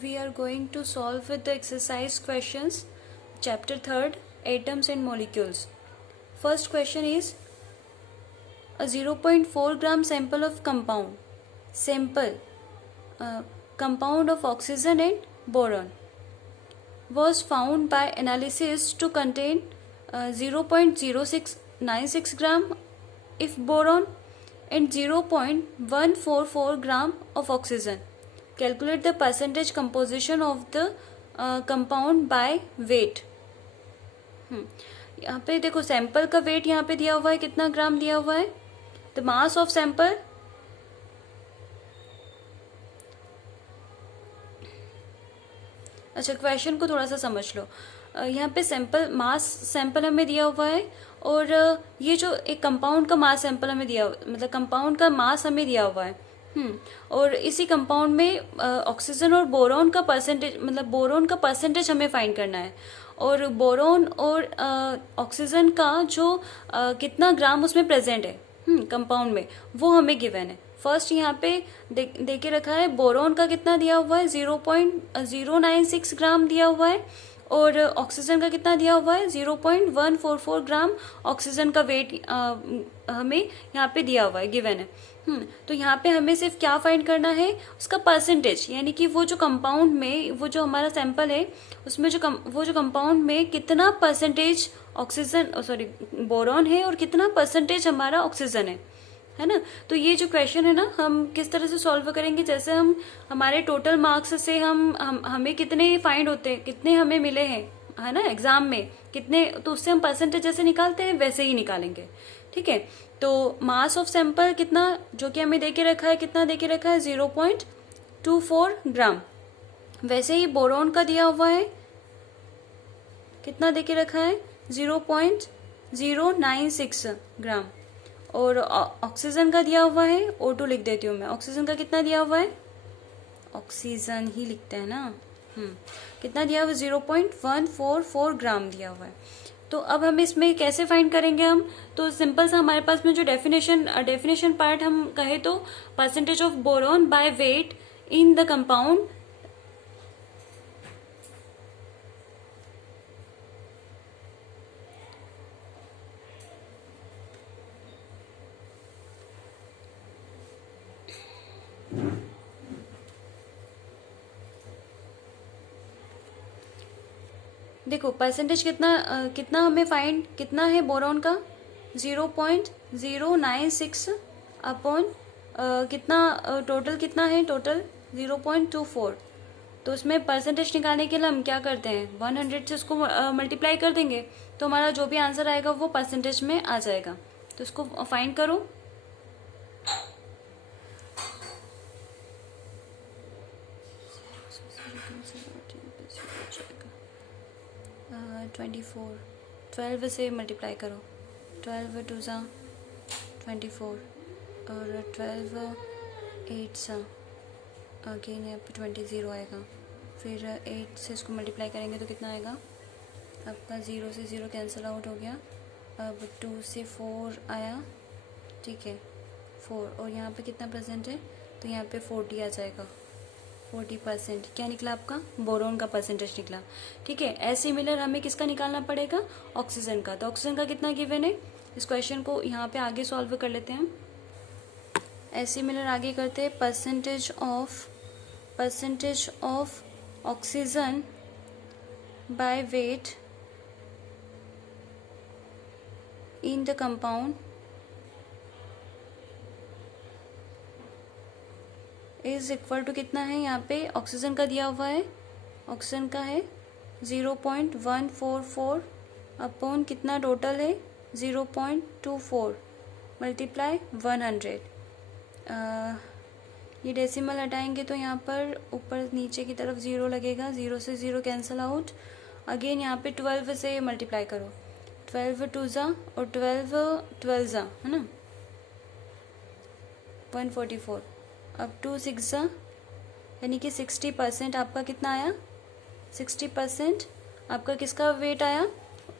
We are going to solve with the exercise questions, chapter 3rd, atoms and molecules. First question is a 0.4 gram sample of compound of oxygen and boron was found by analysis to contain 0.0696 gram of boron and 0.144 gram of oxygen. Calculate the percentage composition of the compound by weight. यहाँ पे देखो sample का wait यहाँ पे दिया हुआ है, कितना ग्राम दिया हुआ है. द मास ऑफ सैंपल, अच्छा क्वेश्चन को थोड़ा सा समझ लो. यहाँ पे मास सैंपल हमें दिया हुआ है और ये जो एक कंपाउंड का मास सैंपल हमें दिया, मतलब कंपाउंड का मास हमें दिया हुआ है. और इसी कंपाउंड में ऑक्सीजन और बोरॉन का परसेंटेज, मतलब बोरॉन का परसेंटेज हमें फाइंड करना है. और बोरॉन और ऑक्सीजन का जो कितना ग्राम उसमें प्रेजेंट है कंपाउंड में, वो हमें गिवन है. फर्स्ट यहाँ पे दे के रखा है बोरॉन का कितना दिया हुआ है, 0.096 ग्राम दिया हुआ है. और ऑक्सीजन का कितना दिया हुआ है, 0.144 ग्राम ऑक्सीजन का वेट हमें यहाँ पे दिया हुआ है, गिवन है. तो यहाँ पे हमें सिर्फ क्या फाइंड करना है, उसका परसेंटेज, यानी कि वो जो कंपाउंड में, वो जो हमारा सैंपल है उसमें वो जो कंपाउंड में कितना परसेंटेज ऑक्सीजन बोरॉन है और कितना परसेंटेज हमारा ऑक्सीजन है ना. तो ये जो क्वेश्चन है ना, हम किस तरह से सॉल्व करेंगे, जैसे हमारे टोटल मार्क्स से हमें कितने फाइंड होते हैं, कितने हमें मिले हैं, है ना, एग्जाम में कितने, तो उससे हम परसेंटेज जैसे निकालते हैं वैसे ही निकालेंगे. ठीक है. तो मास ऑफ सैंपल कितना, जो कि हमें देके रखा है, कितना देके रखा है, 0.24 ग्राम. वैसे ही बोरॉन का दिया हुआ है, कितना देके रखा है, 0.096 ग्राम. और ऑक्सीजन का दिया हुआ है, O2 लिख देती हूँ मैं, ऑक्सीजन का कितना दिया हुआ है, ऑक्सीजन ही लिखते हैं ना, कितना दिया हुआ है, 0.144 ग्राम दिया हुआ है. तो अब हम इसमें कैसे फाइंड करेंगे हम, तो सिंपल सा हमारे पास में जो डेफिनेशन पार्ट हम कहे तो percentage of boron bye weight in the compound, देखो परसेंटेज कितना हमें फाइंड, कितना है बोरॉन का, 0.096 अपॉन कितना, टोटल कितना है, टोटल 0.24. तो उसमें परसेंटेज निकालने के लिए हम क्या करते हैं, 100 से उसको मल्टीप्लाई कर देंगे, तो हमारा जो भी आंसर आएगा वो परसेंटेज में आ जाएगा. तो उसको फाइंड करो. 24, 12 से मल्टीप्लाई करो, 12 2 सा 24 और 12 8 सा अगेन यहाँ पे 20 आएगा. फिर 8 से इसको मल्टीप्लाई करेंगे तो कितना आएगा, आपका 0 से 0 कैंसिल आउट हो गया. अब 2 से 4 आया, ठीक है, 4, और यहाँ पे कितना प्रेजेंट है, तो यहाँ पे 40 आ जाएगा, 40%. क्या निकला आपका, बोरॉन का परसेंटेज निकला. ठीक है. एज सिमिलर हमें किसका निकालना पड़ेगा, ऑक्सीजन का. तो ऑक्सीजन का कितना गिवन है, इस क्वेश्चन को यहाँ पे आगे सॉल्व कर लेते हैं. एज सिमिलर आगे करते हैं, percentage of oxygen by weight in the compound is equal to, कितना है यहाँ पे, ऑक्सीजन का दिया हुआ है, ऑक्सीजन का है 0.144 अपॉन कितना टोटल है, 0.24 मल्टीप्लाई 100. ये डेसिमल हटाएंगे तो यहाँ पर ऊपर नीचे की तरफ 0 लगेगा, 0 से 0 कैंसिल आउट. अगेन यहाँ पे 12 से मल्टीप्लाई करो, 12 2 ज़ा और 12 ज़ा, है ना, 144. अब 2 6 ज़ा, यानी कि 60% आपका कितना आया, 60% आपका किसका वेट आया,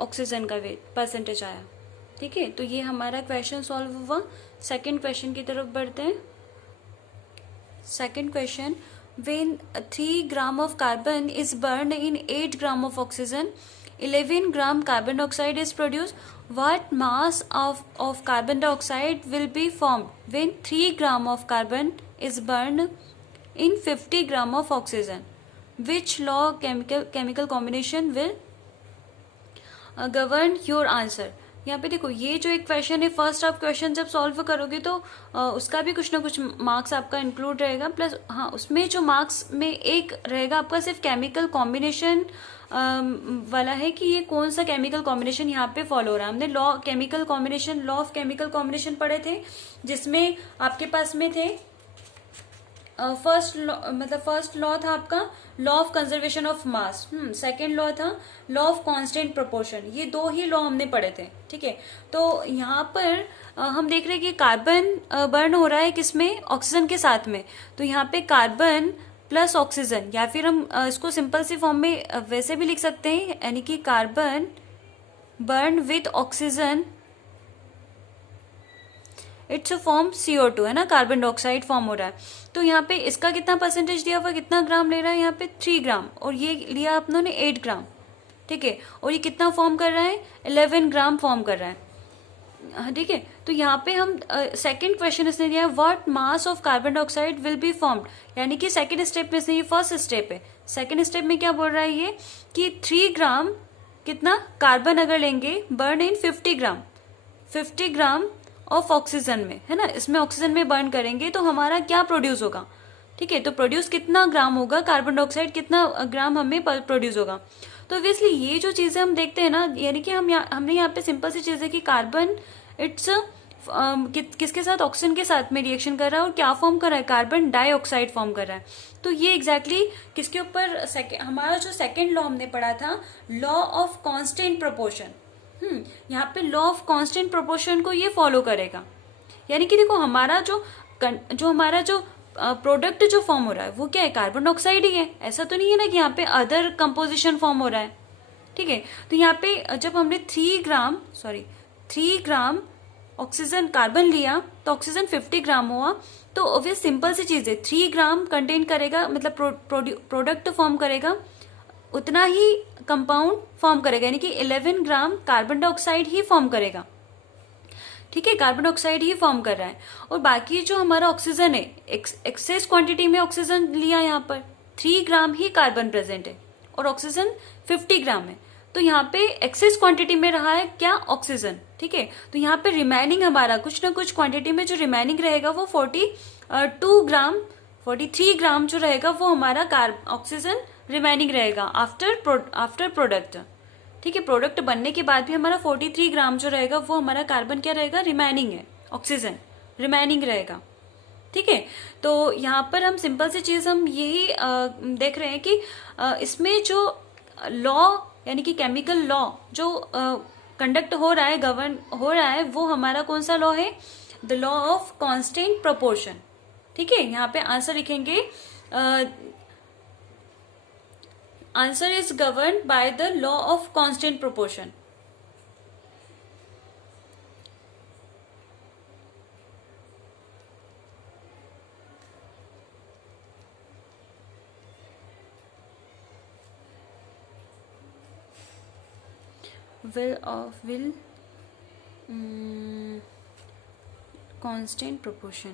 ऑक्सीजन का वेट परसेंटेज आया. ठीक है. तो ये हमारा क्वेश्चन सॉल्व हुआ. सेकंड क्वेश्चन की तरफ बढ़ते हैं. Second question, when 3 gram of carbon is burned in 8 gram of oxygen, 11 gram carbon dioxide is produced. What mass of carbon dioxide will be formed when 3 gram of carbon is burned in 50 gram of oxygen? Which law chemical combination will govern your answer? यहाँ पे देखो, ये जो एक question है, first आप question जब solve करोगे तो उसका भी कुछ ना कुछ मार्क्स आपका इंक्लूड रहेगा, प्लस हाँ उसमें जो मार्क्स में एक रहेगा आपका सिर्फ केमिकल कॉम्बिनेशन वाला है कि ये कौन सा केमिकल कॉम्बिनेशन यहाँ पे फॉलो हो रहा है. हमने लॉ ऑफ केमिकल कॉम्बिनेशन पढ़े थे, जिसमें आपके पास में थे फर्स्ट लॉ था आपका law of conservation of mass, second law था लॉ ऑफ कांस्टेंट प्रोपोर्शन. ये दो ही लॉ हमने पढ़े थे. ठीक है, तो यहाँ पर हम देख रहे हैं कि कार्बन बर्न हो रहा है किसमें, ऑक्सीजन के साथ में. तो यहाँ पे कार्बन प्लस ऑक्सीजन, या फिर हम इसको सिंपल सी फॉर्म में वैसे भी लिख सकते हैं, यानी कि carbon burn with oxygen it's form CO2, है ना, कार्बन डाइऑक्साइड फॉर्म हो रहा है. तो यहाँ पे इसका कितना परसेंटेज दिया हुआ, कितना ग्राम ले रहा है यहाँ पे 3 ग्राम, और ये लिया आप लोगों ने 8 ग्राम. ठीक है, और ये कितना फॉर्म कर रहा है, 11 ग्राम फॉर्म कर रहा है. ठीक है, तो यहाँ पे हम सेकंड क्वेश्चन इसने दिया है, what mass of carbon dioxide will be formed, यानी कि सेकंड स्टेप में से ये फर्स्ट स्टेप है. सेकंड स्टेप में क्या बोल रहा है ये कि 3 ग्राम कितना कार्बन अगर लेंगे burn in 50 gram of oxygen में, है ना, इसमें ऑक्सीजन में बर्न करेंगे तो हमारा क्या प्रोड्यूस होगा. ठीक है, तो प्रोड्यूस कितना ग्राम होगा, कार्बन डाइऑक्साइड कितना ग्राम हमें प्रोड्यूस होगा. तो ऑब्वियसली ये जो चीजें हम देखते हैं ना, यानी कि हमने यहाँ पे सिंपल सी चीज है कि कार्बन इट्स किसके साथ, ऑक्सीजन के साथ में रिएक्शन कर रहा है और क्या फॉर्म कर रहा है, कार्बन डाइऑक्साइड फॉर्म कर रहा है. तो ये एग्जैक्टली किसके ऊपर, हमारा जो सेकेंड लॉ हमने पढ़ा था, लॉ ऑफ कांस्टेंट प्रोपोर्शन. यहाँ पे लॉ ऑफ कांस्टेंट प्रोपोर्शन को ये फॉलो करेगा. यानी कि देखो हमारा जो प्रोडक्ट जो फॉर्म हो रहा है वो क्या है, कार्बन डाइऑक्साइड ही है. ऐसा तो नहीं है ना कि यहाँ पे अदर कंपोजिशन फॉर्म हो रहा है. ठीक है, तो यहाँ पे जब हमने 3 ग्राम ऑक्सीजन कार्बन लिया तो ऑक्सीजन 50 ग्राम हुआ. तो ऑब्वियस सिंपल सी चीज है, 3 ग्राम कंटेन करेगा, मतलब प्रोडक्ट फॉर्म करेगा, उतना ही कंपाउंड फॉर्म करेगा, यानी कि 11 ग्राम कार्बन डाइऑक्साइड ही फॉर्म करेगा. ठीक है, कार्बन डाइऑक्साइड ही फॉर्म कर रहा है. और बाकी जो हमारा ऑक्सीजन है, एक्सेस क्वांटिटी में ऑक्सीजन लिया, यहाँ पर 3 ग्राम ही कार्बन प्रेजेंट है और ऑक्सीजन 50 ग्राम है. तो यहाँ पे एक्सेस क्वांटिटी में रहा है क्या, ऑक्सीजन. ठीक है, तो यहाँ पे रिमेनिंग हमारा कुछ ना कुछ क्वांटिटी में जो रिमेनिंग रहेगा वो 43 ग्राम जो रहेगा वो हमारा ऑक्सीजन रिमेनिंग रहेगा आफ्टर प्रोडक्ट. ठीक है, प्रोडक्ट बनने के बाद भी हमारा 43 ग्राम जो रहेगा वो हमारा कार्बन क्या रहेगा, रिमेनिंग है, ऑक्सीजन रिमेनिंग रहेगा. ठीक है, तो यहाँ पर हम सिंपल सी चीज हम यही देख रहे हैं कि इसमें जो लॉ, यानी कि केमिकल लॉ जो कंडक्ट हो रहा है, गवर्न हो रहा है, वो हमारा कौन सा लॉ है, the law of constant proportion. ठीक है, यहाँ पे आंसर लिखेंगे, answer is governed by the law of constant proportion. will constant proportion.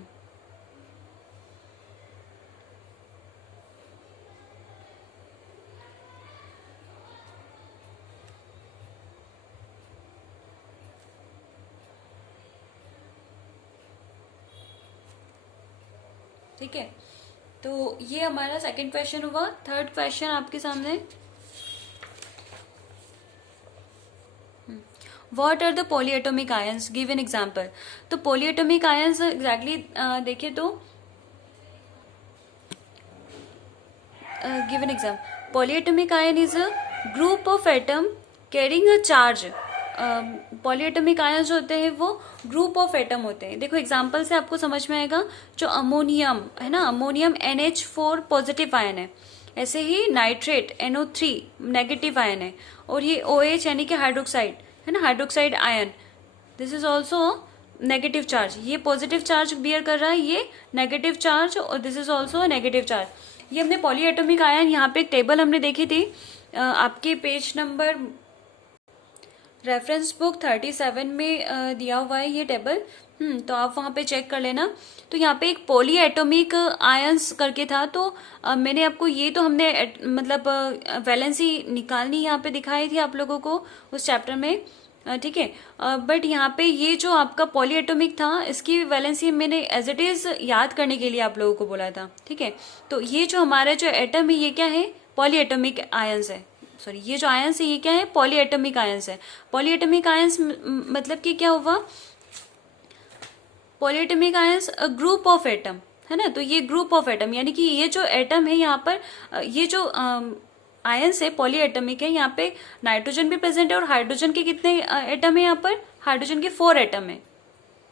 ठीक है, तो ये हमारा सेकंड क्वेश्चन हुआ. थर्ड क्वेश्चन आपके सामने, what are the polyatomic ions, give an example. तो पॉलीएटॉमिक आयंस एग्जैक्टली देखिए तो give an example. Polyatomic ion is a group of atom carrying a charge. Polyatomic ion जो होते हैं वो ग्रुप ऑफ एटम होते हैं. देखो एग्जाम्पल से आपको समझ में आएगा. जो अमोनियम है ना, अमोनियम NH4 पॉजिटिव आयन है. ऐसे ही नाइट्रेट NO3 नेगेटिव आयन है. और ये OH यानी कि हाइड्रोक्साइड है ना, hydroxide ion, this is also negative charge. ये पॉजिटिव चार्ज बियर कर रहा है, ये नेगेटिव चार्ज, और this is also negative charge. ये हमने पॉलीएटॉमिक आयन, यहाँ पे एक टेबल हमने देखी थी, आपके पेज नंबर रेफरेंस बुक 37 में दिया हुआ है ये टेबल। तो आप वहाँ पे चेक कर लेना। तो यहाँ पे एक पॉली एटॉमिक आयंस करके था, तो मैंने आपको ये तो हमने मतलब वैलेंसी निकालनी यहाँ पे दिखाई थी आप लोगों को उस चैप्टर में, ठीक है। बट यहाँ पे ये जो आपका पॉली एटॉमिक था, इसकी वैलेंसी मैंने एज इट इज याद करने के लिए आप लोगों को बोला था, ठीक है। तो ये जो हमारा जो एटम है ये क्या है, पॉली एटॉमिक आयंस है। सॉरी, ये जो आयंस है ये क्या है, पॉली एटॉमिक आयंस है। पॉली एटॉमिक आयंस मतलब कि क्या हुआ, poly atomic ions group of atom, है ना। तो ये ग्रुप ऑफ एटम यानी कि ये जो एटम है यहाँ पर, ये जो आयंस है पॉली एटॉमिक है, यहाँ पे नाइट्रोजन भी प्रेजेंट है और हाइड्रोजन के कितने एटम है यहाँ पर, हाइड्रोजन के 4 एटम है,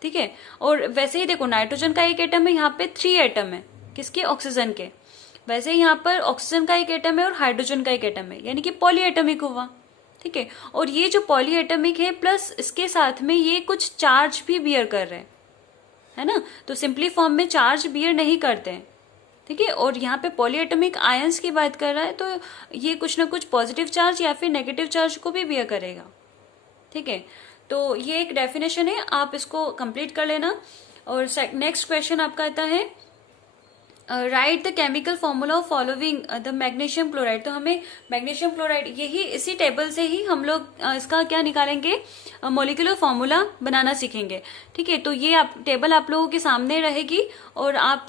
ठीक है। और वैसे ही देखो नाइट्रोजन का एक एटम है, यहाँ पे 3 एटम है, किसके, ऑक्सीजन के। वैसे ही यहाँ पर ऑक्सीजन का एक एटम है और हाइड्रोजन का एक एटम है, यानी कि पॉली एटॉमिक हुआ, ठीक है। और ये जो पॉली एटॉमिक है प्लस इसके साथ में ये कुछ चार्ज भी बियर कर रहे हैं, है ना। तो सिंपली फॉर्म में चार्ज बियर नहीं करते हैं, ठीक है। और यहाँ पे पॉली एटॉमिक आयंस की बात कर रहा है, तो ये कुछ ना कुछ पॉजिटिव चार्ज या फिर नेगेटिव चार्ज को भी बियर करेगा, ठीक है। तो ये एक डेफिनेशन है, आप इसको कंप्लीट कर लेना। और नेक्स्ट क्वेश्चन आपका आता है, right the chemical formula of following the magnesium chloride. तो हमें मैग्नीशियम क्लोराइड, यही इसी टेबल से ही हम लोग इसका क्या निकालेंगे, मॉलिक्यूलर फॉर्मूला बनाना सीखेंगे, ठीक है। तो ये टेबल आप लोगों के सामने रहेगी और आप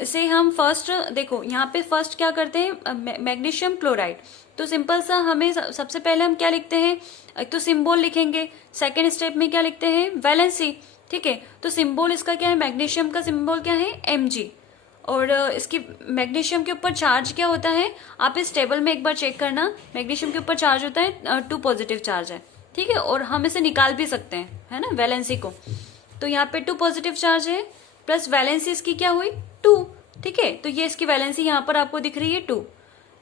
इसे हम फर्स्ट देखो, यहाँ पे फर्स्ट क्या करते हैं, मैग्नीशियम क्लोराइड। तो सिंपल सा हमें सबसे पहले हम क्या लिखते हैं, एक तो सिंबल लिखेंगे, सेकेंड स्टेप में क्या लिखते हैं, वैलेंसी, ठीक है। तो सिंबल इसका क्या है, मैग्नीशियम का सिंबल क्या है, Mg। और इसकी मैग्नीशियम के ऊपर चार्ज क्या होता है, आप इस टेबल में एक बार चेक करना, मैग्नीशियम के ऊपर चार्ज होता है 2 पॉजिटिव चार्ज है, ठीक है। और हम इसे निकाल भी सकते हैं, है ना, वैलेंसी को। तो यहाँ पे 2 पॉजिटिव चार्ज है प्लस वैलेंसी इसकी क्या हुई, 2, ठीक है। तो ये इसकी वैलेंसी यहाँ पर आपको दिख रही है 2।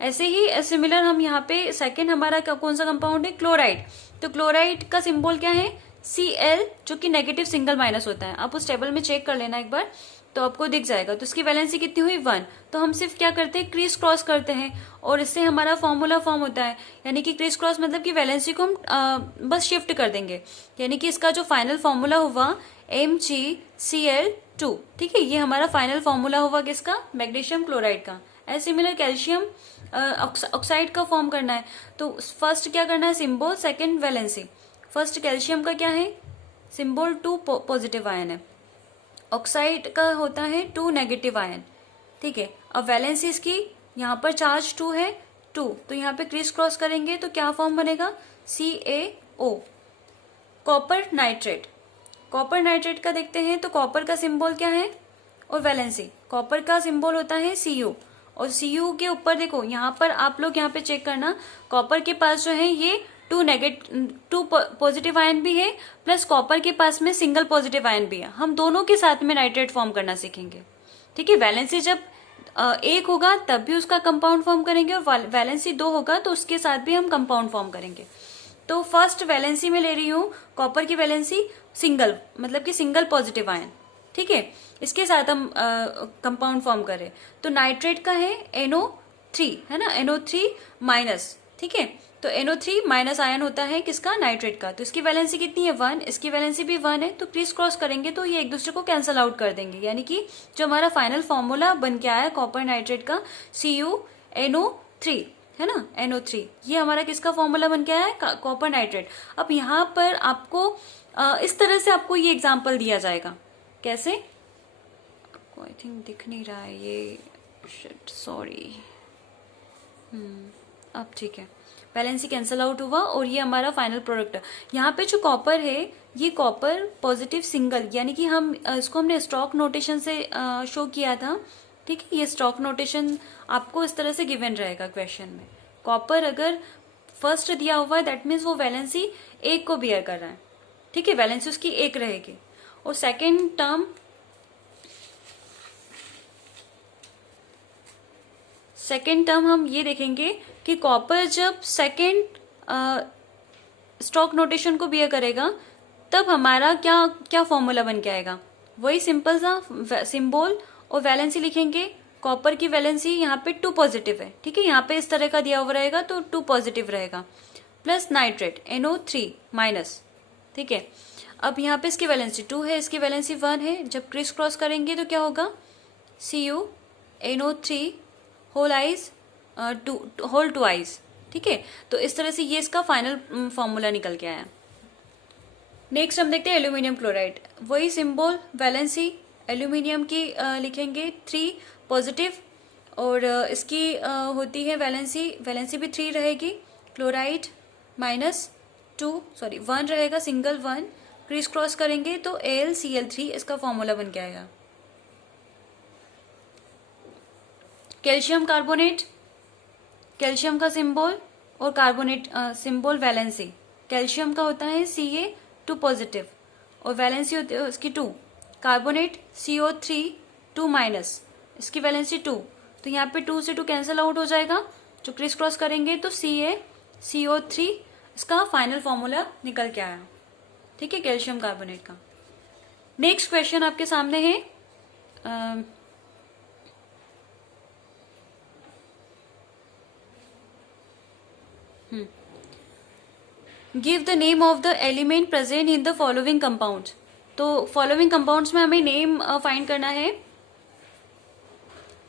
ऐसे ही सिमिलर हम यहाँ पे सेकेंड हमारा कौन सा कंपाउंड है, क्लोराइड। तो क्लोराइड का सिंबल क्या है, Cl, जो कि नेगेटिव सिंगल माइनस होता है। आप उस टेबल में चेक कर लेना एक बार, तो आपको दिख जाएगा। तो इसकी वैलेंसी कितनी हुई, 1। तो हम सिर्फ क्या करते हैं, क्रीज क्रॉस करते हैं और इससे हमारा फॉर्मूला फॉर्म होता है। यानी कि क्रीज क्रॉस मतलब कि वैलेंसी को हम बस शिफ्ट कर देंगे, यानी कि इसका जो फाइनल फॉर्मूला हुआ MgCl2, ठीक है। ये हमारा फाइनल फॉर्मूला हुआ किसका, मैग्नीशियम क्लोराइड का। ऐसे सिमिलर कैल्शियम ऑक्साइड का फॉर्म करना है, तो फर्स्ट क्या करना है, symbol, second valency. First calcium का क्या है, सिंबल 2 पॉजिटिव आयन है, ऑक्साइड का होता है 2 नेगेटिव आयन, ठीक है। अब वैलेंसी इसकी यहाँ पर चार्ज 2 है, 2, तो यहाँ पे क्रिस क्रॉस करेंगे तो क्या फॉर्म बनेगा, CaO। Copper nitrate, copper nitrate का देखते हैं, तो कॉपर का सिंबल क्या है, और वैलेंसी, कॉपर का सिंबल होता है Cu। और Cu के ऊपर देखो, यहाँ पर आप लोग यहाँ पे चेक करना, कॉपर के पास जो है ये 2 पॉजिटिव आयन भी है, प्लस कॉपर के पास में सिंगल पॉजिटिव आयन भी है। हम दोनों के साथ में नाइट्रेट फॉर्म करना सीखेंगे, ठीक है। वैलेंसी जब 1 होगा तब भी उसका कंपाउंड फॉर्म करेंगे, और वैलेंसी 2 होगा तो उसके साथ भी हम कंपाउंड फॉर्म करेंगे। तो फर्स्ट वैलेंसी में ले रही हूँ कॉपर की वैलेंसी सिंगल, मतलब कि सिंगल पॉजिटिव आयन, ठीक है। इसके साथ हम कंपाउंड फॉर्म करें, तो नाइट्रेट का है NO3, है ना, NO3 माइनस, ठीक है। तो NO3 माइनस आयन होता है किसका, नाइट्रेट का। तो इसकी वैलेंसी कितनी है, 1, इसकी वैलेंसी भी 1 है। तो क्रीज क्रॉस करेंगे तो ये एक दूसरे को कैंसल आउट कर देंगे, यानी कि जो हमारा फाइनल फॉर्मूला बन के आया कॉपर नाइट्रेट का, CuNO3, है ना, NO3, ये हमारा किसका फॉर्मूला बन के आया है, कॉपर नाइट्रेट। अब यहाँ पर आपको इस तरह से आपको ये एग्जाम्पल दिया जाएगा, कैसे, आपको आई थिंक दिख नहीं रहा है ये, सॉरी, अब ठीक है, वैलेंसी कैंसल आउट हुआ और ये हमारा फाइनल प्रोडक्ट। यहाँ पे जो कॉपर है, ये कॉपर पॉजिटिव सिंगल, यानी कि हम इसको हमने स्टॉक नोटेशन से शो किया था, ठीक है। ये स्टॉक नोटेशन आपको इस तरह से गिवन रहेगा क्वेश्चन में। कॉपर अगर फर्स्ट दिया हुआ है दैट मीन्स वो वैलेंसी 1 को बियर कर रहा है, ठीक है, वैलेंसी उसकी 1 रहेगी। और सेकेंड टर्म हम ये देखेंगे कि कॉपर जब सेकेंड स्टॉक नोटेशन को बियर करेगा तब हमारा क्या फॉर्मूला बन के आएगा, वही सिंपल सा सिंबल और वैलेंसी लिखेंगे कॉपर की वैलेंसी यहाँ पे 2 पॉजिटिव है, ठीक है, यहाँ पे इस तरह का दिया हुआ रहेगा तो 2 पॉजिटिव रहेगा, प्लस नाइट्रेट NO3 माइनस, ठीक है। अब यहाँ पे इसकी वैलेंसी 2 है, इसकी वैलेंसी 1 है, जब क्रिस क्रॉस करेंगे तो क्या होगा, CuNO3 whole eyes whole twice, ठीक है। तो इस तरह से ये इसका फाइनल फॉर्मूला निकल के आया। नेक्स्ट हम देखते हैं एल्यूमिनियम क्लोराइड, वही सिंबल वैलेंसी एल्यूमिनियम की लिखेंगे 3 पॉजिटिव, और इसकी होती है वैलेंसी भी 3 रहेगी, क्लोराइड -1 रहेगा, सिंगल 1, क्रिस क्रॉस करेंगे तो AlCl3 इसका फॉर्मूला बन के आएगा। कैल्शियम कार्बोनेट, कैल्शियम का सिंबल और कार्बोनेट सिंबल वैलेंसी, कैल्शियम का होता है Ca 2 पॉजिटिव और वैलेंसी होती है उसकी 2, कार्बोनेट CO3 2 माइनस, इसकी वैलेंसी 2, तो यहाँ पे 2 से 2 कैंसिल आउट हो जाएगा, जो क्रिस क्रॉस करेंगे तो CaCO3 इसका फाइनल फॉर्मूला निकल के आया, ठीक है, कैल्शियम कार्बोनेट का। नेक्स्ट क्वेश्चन आपके सामने है give the name of the element present in the following compound. तो फॉलोइंग कंपाउंड्स में हमें नेम फाइंड करना है,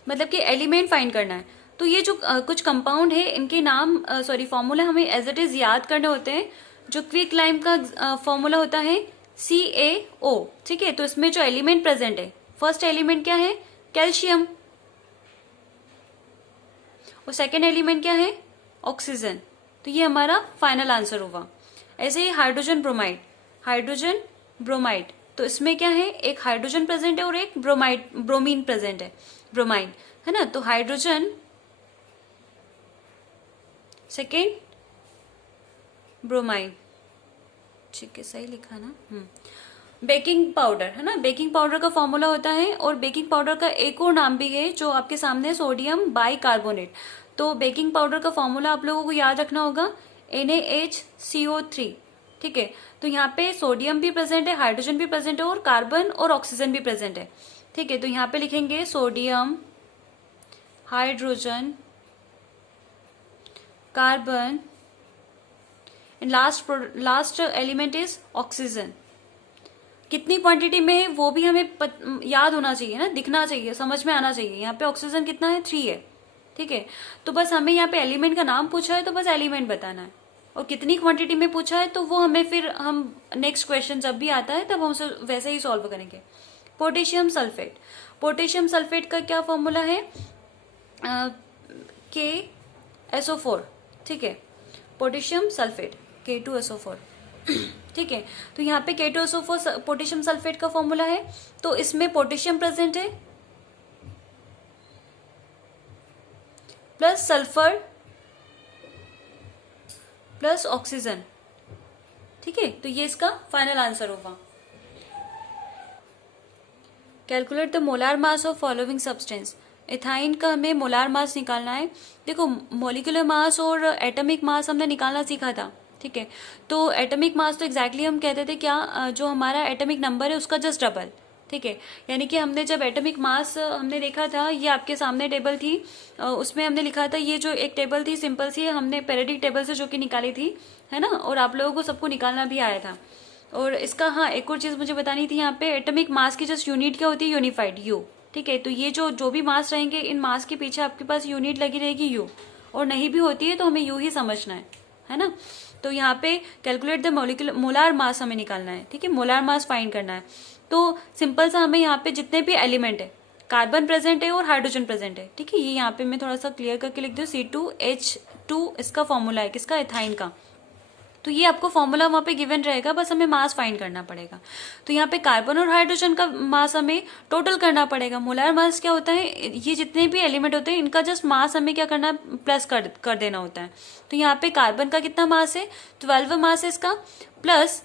मतलब कि एलिमेंट फाइंड करना है। तो ये जो कुछ कंपाउंड है इनके नाम फॉर्मूला हमें एज इट इज याद करने होते हैं। जो क्विक लाइम का फॉर्मूला होता है CaO, ठीक है। तो इसमें जो एलिमेंट प्रेजेंट है, फर्स्ट एलिमेंट क्या है, कैल्शियम, और सेकेंड एलिमेंट क्या है, ऑक्सीजन। तो ये हमारा फाइनल आंसर होगा। ऐसे ही हाइड्रोजन ब्रोमाइड, तो इसमें क्या है, एक हाइड्रोजन प्रेजेंट है और एक ब्रोमीन प्रेजेंट है, ब्रोमाइन, है ना। तो हाइड्रोजन सेकेंड, ब्रोमाइन, ठीक है, सही लिखा ना। बेकिंग पाउडर, है ना, बेकिंग पाउडर का फॉर्मूला होता है, और बेकिंग पाउडर का एक और नाम भी है जो आपके सामने है, सोडियम बाइकार्बोनेट। तो बेकिंग पाउडर का फॉर्मूला आप लोगों को याद रखना होगा NaHCO3, ठीक है। तो यहाँ पे सोडियम भी प्रेजेंट है, हाइड्रोजन भी प्रेजेंट है, और कार्बन और ऑक्सीजन भी प्रेजेंट है, ठीक है। तो यहाँ पे लिखेंगे sodium, hydrogen, carbon, and last element is oxygen. कितनी क्वांटिटी में है वो भी हमें याद होना चाहिए ना, दिखना चाहिए, समझ में आना चाहिए। यहाँ पे ऑक्सीजन कितना है, 3 है, ठीक है। तो बस हमें यहाँ पे एलिमेंट का नाम पूछा है तो बस एलिमेंट बताना है, और कितनी क्वांटिटी में पूछा है तो वो हमें फिर हम नेक्स्ट क्वेश्चन जब भी आता है तब हम उसे वैसे ही सॉल्व करेंगे। पोटेशियम सल्फेट, पोटेशियम सल्फेट का क्या फॉर्मूला है, KSO4, ठीक है। पोटेशियम सल्फेट K2SO4, ठीक है। तो यहाँ पे K2SO4 पोटेशियम सल्फेट का फॉर्मूला है। तो इसमें पोटेशियम प्रेजेंट है प्लस सल्फर प्लस ऑक्सीजन, ठीक है। तो ये इसका फाइनल आंसर होगा। Calculate the molar mass of following substance, ethyne का हमें मोलार मास निकालना है। देखो, मोलिकुलर मास और एटॉमिक मास हमने निकालना सीखा था, ठीक है। तो एटॉमिक मास तो एग्जैक्टली हम कहते थे क्या, जो हमारा एटॉमिक नंबर है उसका जस्ट डबल, ठीक है। यानी कि हमने जब एटॉमिक मास हमने देखा था, ये आपके सामने टेबल थी, उसमें हमने लिखा था, ये जो एक टेबल थी सिंपल सी, हमने पेरियोडिक टेबल से जो कि निकाली थी, है ना, और आप लोगों को सबको निकालना भी आया था। और इसका हाँ, एक और चीज मुझे बतानी थी, यहाँ पे एटॉमिक मास की जस्ट यूनिट क्या होती है, यूनिफाइड, यू, ठीक है। तो ये जो भी मास रहेंगे, इन मास के पीछे आपके पास यूनिट लगी रहेगी यू, और नहीं भी होती है तो हमें यू ही समझना है ना। तो यहाँ पे calculate the molecular molar mass हमें निकालना है, ठीक है, मोलार मास फाइंड करना है। तो सिंपल सा हमें यहाँ पे जितने भी एलिमेंट है, कार्बन प्रेजेंट है और हाइड्रोजन प्रेजेंट है, ठीक है। ये यहाँ पे मैं थोड़ा सा क्लियर करके लिख दूँ, C2H2 इसका फॉर्मूला है, किसका, इथाइन का। तो ये आपको फॉर्मूला वहां पे गिवन रहेगा, बस हमें मास फाइंड करना पड़ेगा। तो यहाँ पे कार्बन और हाइड्रोजन का मास हमें टोटल करना पड़ेगा। मोलार मास क्या होता है, ये जितने भी एलिमेंट होते हैं इनका जस्ट मास हमें क्या करना है, प्लस कर देना होता है। तो यहाँ पे कार्बन का कितना मास है, 12 मास है इसका, प्लस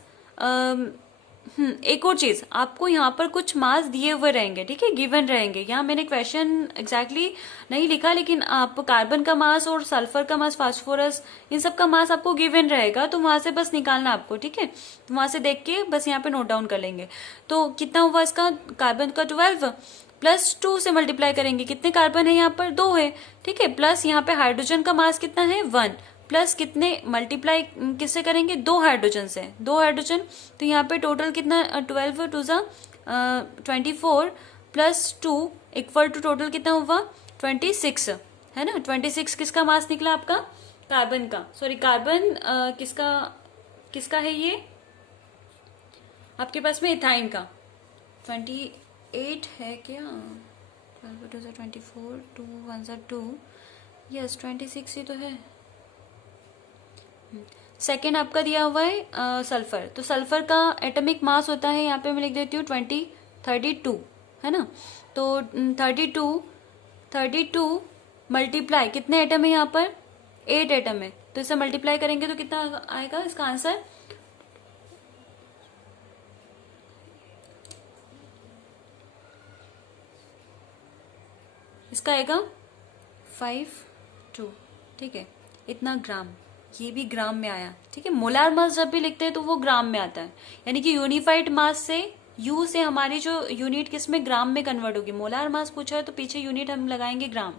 एक और चीज, आपको यहाँ पर कुछ मास दिए हुए रहेंगे, ठीक है, गिवन रहेंगे। यहाँ मैंने क्वेश्चन एग्जैक्टली नहीं लिखा, लेकिन आप कार्बन का मास और सल्फर का मास, फास्फोरस, इन सब का मास आपको गिवन रहेगा, तो वहां से बस निकालना आपको, ठीक है। तो वहां से देख के बस यहाँ पे नोट डाउन कर लेंगे। तो कितना हुआ इसका, कार्बन का 12 +2 से मल्टीप्लाई करेंगे, कितने कार्बन है यहाँ पर, 2 है, ठीक है। प्लस यहाँ पे हाइड्रोजन का मास कितना है, 1, प्लस कितने मल्टीप्लाई किससे करेंगे, 2 हाइड्रोजन से, 2 हाइड्रोजन, तो यहाँ पे टोटल कितना, 12 टू ज़ा 24 +2 इक्वल टू टोटल कितना हुआ, 26, है ना। 26 किसका मास निकला आपका, कार्बन का, सॉरी कार्बन किसका किसका है ये आपके पास में, इथाइन का। 28 है क्या, 12 टू 24, 2 1 2, यस 26 ही तो है। सेकेंड आपका दिया हुआ है सल्फर, तो सल्फर का एटॉमिक मास होता है, यहाँ पे मैं लिख देती हूँ 32, है ना। तो 32 मल्टीप्लाई, कितने एटम है यहाँ पर, 8 एटम है, तो इसे मल्टीप्लाई करेंगे तो कितना आएगा इसका आंसर, इसका आएगा 52, ठीक है, इतना ग्राम, ये भी ग्राम में आया, ठीक है। मोलार मास जब भी लिखते हैं तो वो ग्राम में आता है, यानी कि यूनिफाइड मास से यू से हमारी जो यूनिट किस में, ग्राम में कन्वर्ट होगी। मोलार मास पूछा है तो पीछे यूनिट हम लगाएंगे ग्राम।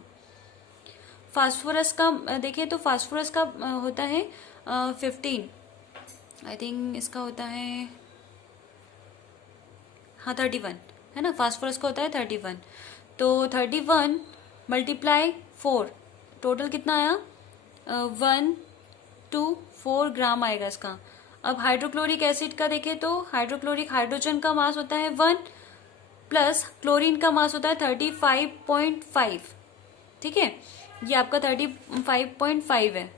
फास्फोरस का देखिए तो फास्फोरस का होता है 15, आई थिंक इसका होता है, हाँ 31, है ना, फास्फोरस का होता है 31, तो 31 मल्टीप्लाई 4, टोटल कितना आया, 124 ग्राम आएगा इसका। अब हाइड्रोक्लोरिक एसिड का देखें तो हाइड्रोक्लोरिक, हाइड्रोजन का मास होता है 1, प्लस क्लोरीन का मास होता है 35.5, ठीक है, ये आपका 35.5 है,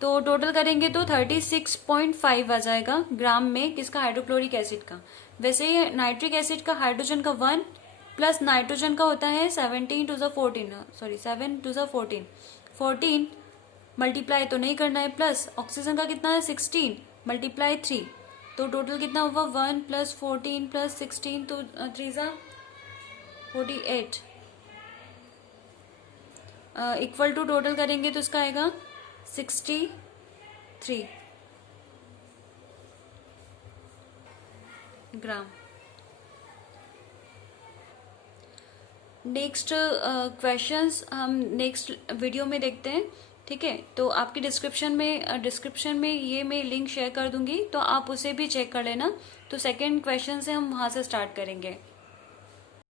तो टोटल करेंगे तो 36.5 आ जाएगा ग्राम में, किसका, हाइड्रोक्लोरिक एसिड का। वैसे ही नाइट्रिक एसिड का हाइड्रोजन का 1 प्लस नाइट्रोजन का होता है 17 to the 14, sorry 7 to the 14, 14 multiply तो नहीं करना है, प्लस ऑक्सीजन का कितना है 16 मल्टीप्लाई 3, तो टोटल कितना हुआ 1 प्लस 14 प्लस 16, तो 3 48 इक्वल टू टोटल करेंगे तो इसका आएगा 63 ग्राम। नेक्स्ट क्वेश्चंस हम नेक्स्ट वीडियो में देखते हैं, ठीक है। तो आपकी डिस्क्रिप्शन में ये मैं लिंक शेयर कर दूंगी, तो आप उसे भी चेक कर लेना। तो सेकंड क्वेश्चन से हम वहाँ से स्टार्ट करेंगे।